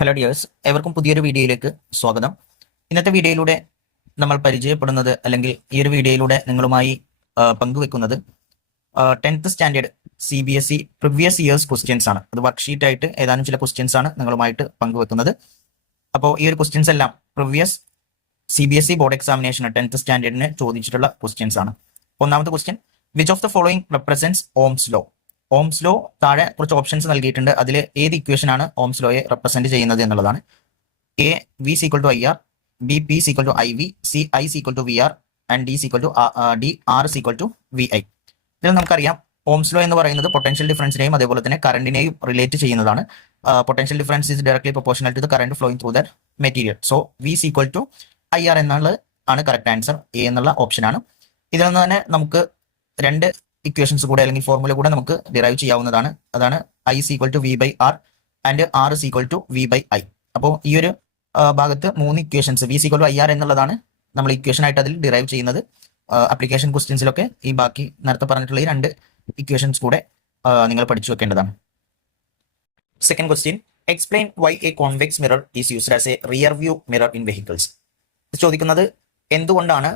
Hello dears, ഏവർക്കും പുതിയൊരു വീഡിയോയിലേക്ക് സ്വാഗതം. ഇന്നത്തെ വീഡിയോയിലൂടെ നമ്മൾ പരിചയപ്പെടുന്നത് അല്ലെങ്കിൽ ഈ ഒരു വീഡിയോയിലൂടെ നിങ്ങളുമായി പങ്കുവെക്കുന്നത് 10th standard CBSE previous years questions ആണ്. അത് വർക്ക്ഷീറ്റ് ആയിട്ട് ഏതാനും ചില ക്വസ്റ്റ്യൻസ് ആണ് നിങ്ങളുമായിട്ട് പങ്കുവെക്കുന്നത്. അപ്പോൾ ഈ ഒരു ക്വസ്റ്റ്യൻസ് എല്ലാം previous CBSE board examination 10th സ്റ്റാൻഡേർഡിന് ചോദിച്ചിട്ടുള്ള ക്വസ്റ്റ്യൻസ് ആണ്. ഒന്നാമത്തെ question, which of the following represents Ohm's law? Ohm's law താഴെ കുറച്ച് ഓപ്ഷൻസ് നൽകിയിട്ടുണ്ട്. അതിൽ ഏത് ഇക്വേഷൻ ആണ് ഓംസ് ലോയെ റെപ്രസെന്റ് ചെയ്യുന്നത് എന്നുള്ളതാണ്. A V is equal to IR, B P is equal to IV, C I is equal to VR and D is equal to D R is equal to VI. ഇതിൽ നമുക്കറിയാം ഓംസ് ലോ എന്ന് പറയുന്നത് പൊട്ടൻഷ്യൽ ഡിഫറൻസിനെയും അതേപോലെ തന്നെ കറണ്ടിനെയും റിലേറ്റ് ചെയ്യുന്നതാണ്. Potential difference is directly proportional to the current flowing through that material. So V is equal to IR എന്നുള്ളത് ആണ് കറക്റ്റ് ആൻസർ. എ എന്നുള്ള ഓപ്ഷനാണ്. ഇതിൽ നിന്ന് തന്നെ നമുക്ക് രണ്ട് ഇക്വേഷൻസ് കൂടെ അല്ലെങ്കിൽ ഫോർമുല കൂടെ നമുക്ക് ഡിറൈവ് ചെയ്യാവുന്നതാണ്. അതാണ് I is equal to V/R and R is equal to V/I. അപ്പോൾ ഈ ഒരു ഭാഗത്ത് മൂന്ന് equations V is equal to IR എന്നുള്ളതാണ് നമ്മൾ ഇക്വേഷൻ ആയിട്ട് അതിൽ ഡിറൈവ് ചെയ്യുന്നത്. ആപ്ലിക്കേഷൻ ക്വസ്റ്റ്യൻസിലൊക്കെ ഈ ബാക്കി നേരത്തെ പറഞ്ഞിട്ടുള്ള ഈ രണ്ട് ഇക്വേഷൻസ് കൂടെ നിങ്ങൾ പഠിച്ചു വെക്കേണ്ടതാണ്. Second question, explain why a convex mirror is used as a rear view mirror in vehicles. ചോദിക്കുന്നത് എന്തുകൊണ്ടാണ്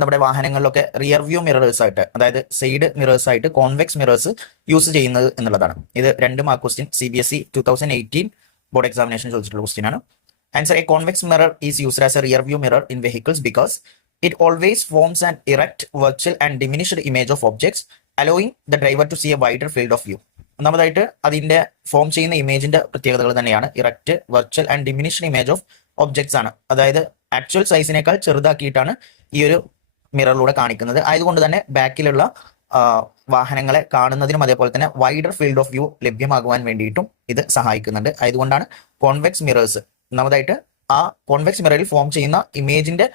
നമ്മുടെ വാഹനങ്ങളിലൊക്കെ റിയർ വ്യൂ മിറേഴ്സ് ആയിട്ട്, അതായത് സൈഡ് മിറേഴ്സ് ആയിട്ട് കോൺവെക്സ് മിറേഴ്സ് യൂസ് ചെയ്യുന്നത് എന്നുള്ളതാണ്. ഇത് 2 mark question CBSE 2018 board examination ചോദിച്ചിട്ടുള്ള ക്വസ്റ്റ്യൻ ആണ്. Answer, a convex mirror is used as a rear view mirror in vehicles because it always forms an erect virtual and diminished image of objects allowing the driver to see a wider field of view. ഒന്നാമതായിട്ട് അതിന്റെ form ചെയ്യുന്ന ഇമേജിന്റെ പ്രത്യേകതകൾ തന്നെയാണ് erect, virtual and diminished image of objects ആണ്. അതായത് actual സൈസിനേക്കാൾ ചെറുതാക്കിയിട്ടാണ് ഈ ഒരു മിററിലൂടെ കാണിക്കുന്നത്. ആയതുകൊണ്ട് തന്നെ ബാക്കിലുള്ള വാഹനങ്ങളെ കാണുന്നതിനും അതേപോലെ തന്നെ വൈഡർ ഫീൽഡ് ഓഫ് വ്യൂ ലഭ്യമാകുവാൻ വേണ്ടിയിട്ടും ഇത് സഹായിക്കുന്നുണ്ട്. ആയതുകൊണ്ടാണ് കോൺവെക്സ് മിറേഴ്സ്, ഒന്നാമതായിട്ട് ആ കോൺവെക്സ് മിററിൽ ഫോം ചെയ്യുന്ന ഇമേജിന്റെ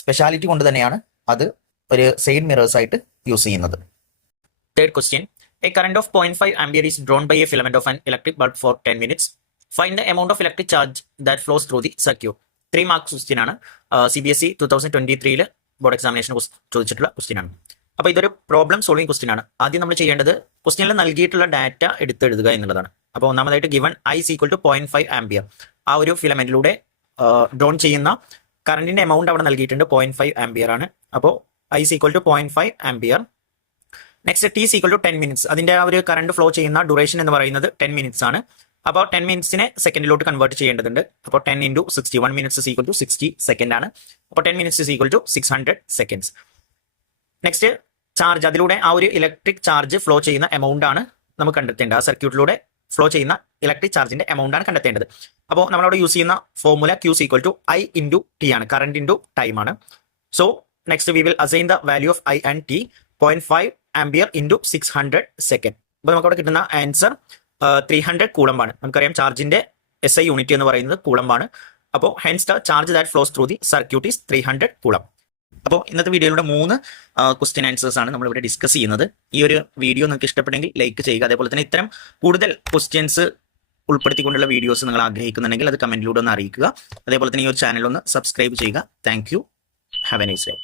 സ്പെഷ്യാലിറ്റി കൊണ്ട് തന്നെയാണ് അത് ഒരു സൈഡ് മിറേഴ്സ് ആയിട്ട് യൂസ് ചെയ്യുന്നത്. Third question, a current of 0.5 ampere is drawn by a filament of an electric bulb for 10 minutes. Find the amount of electric charge that flows through the circuit. 3 mark question ആണ്. CBSE 2023 board examination ചോദിച്ചിട്ടുള്ള question ആണ്. അപ്പോൾ ഇതൊരു problem solving question ആണ്. ആദ്യം നമ്മൾ ചെയ്യേണ്ടത് ക്വസ്റ്റ്യനിൽ നൽകിയിട്ടുള്ള ഡാറ്റ എടുത്തെഴുതുക എന്നുള്ളതാണ്. അപ്പോൾ ഒന്നാമതായിട്ട് given I equal to 0.5 ampere, ആ ഒരു ഫിലമെന്റിലൂടെ ഡ്രോൺ ചെയ്യുന്ന കറണ്ടിന്റെ എമൗണ്ട് അവിടെ നൽകിയിട്ടുണ്ട് 0.5 ആംപിയർ ആണ്. അപ്പോൾ I equal to 0.5 ampere. Next T equal to 10 minutes, അതിന്റെ ആ ഒരു കറണ്ട് ഫ്ലോ ചെയ്യുന്ന ഡ്യൂറേഷൻ എന്ന് പറയുന്നത് 10 minutes ആണ്. അപ്പോൾ 10 minutesനെ സെക്കൻഡിലോട്ട് കൺവേർട്ട് ചെയ്യേണ്ടതുണ്ട്. അപ്പോൾ 10 into 60, 1 minute is equal to 60 second ആണ്. അപ്പോൾ 10 minutes is equal to 600 seconds. Next charge, അതിലൂടെ ആ ഒരു ഇലക്ട്രിക് ചാർജ് ഫ്ലോ ചെയ്യുന്ന എമൗണ്ട് ആണ് നമുക്ക് കണ്ടെത്തേണ്ടത്. ആ സർക്യൂട്ടിലൂടെ ഫ്ലോ ചെയ്യുന്ന ഇലക്ട്രിക് ചാർജിന്റെ എമൗണ്ട് ആണ് കണ്ടെത്തേണ്ടത്. അപ്പോൾ നമ്മളവിടെ യൂസ് ചെയ്യുന്ന formula Q equal to I into T ആണ്, കറണ്ട് ഇൻറ്റു ടൈം ആണ്. So next we will assign the value of I and T 0.5 ampere into 600 second. അപ്പോൾ നമുക്കവിടെ കിട്ടുന്ന ആൻസർ 300 കൂളംബ് ആണ്. നമുക്കറിയാം ചാർജിന്റെ SI യൂണിറ്റ് എന്ന് പറയുന്നത് കൂളംബ് ആണ്. അപ്പോൾ hence the charge that flows through the circuit is 300 coulomb. അപ്പോൾ ഇന്നത്തെ വീഡിയോയിലൂടെ 3 ക്വസ്റ്റ്യൻ ആൻസേഴ്സ് ആണ് നമ്മളിവിടെ ഡിസ്കസ് ചെയ്യുന്നത്. ഈ ഒരു വീഡിയോ നിങ്ങൾക്ക് ഇഷ്ടപ്പെട്ടെങ്കിൽ ലൈക്ക് ചെയ്യുക. അതേപോലെ തന്നെ ഇത്തരം കൂടുതൽ ക്വസ്റ്റ്യൻസ് ഉൾപ്പെടുത്തിക്കൊണ്ടുള്ള വീഡിയോസ് നിങ്ങൾ ആഗ്രഹിക്കുന്നുണ്ടെങ്കിൽ അത് കമന്റിലൂടെ ഒന്ന് അറിയിക്കുക. അതേപോലെ തന്നെ ഈ ഒരു ചാനൽ ഒന്ന് സബ്സ്ക്രൈബ് ചെയ്യുക. Thank you. Have A nice day.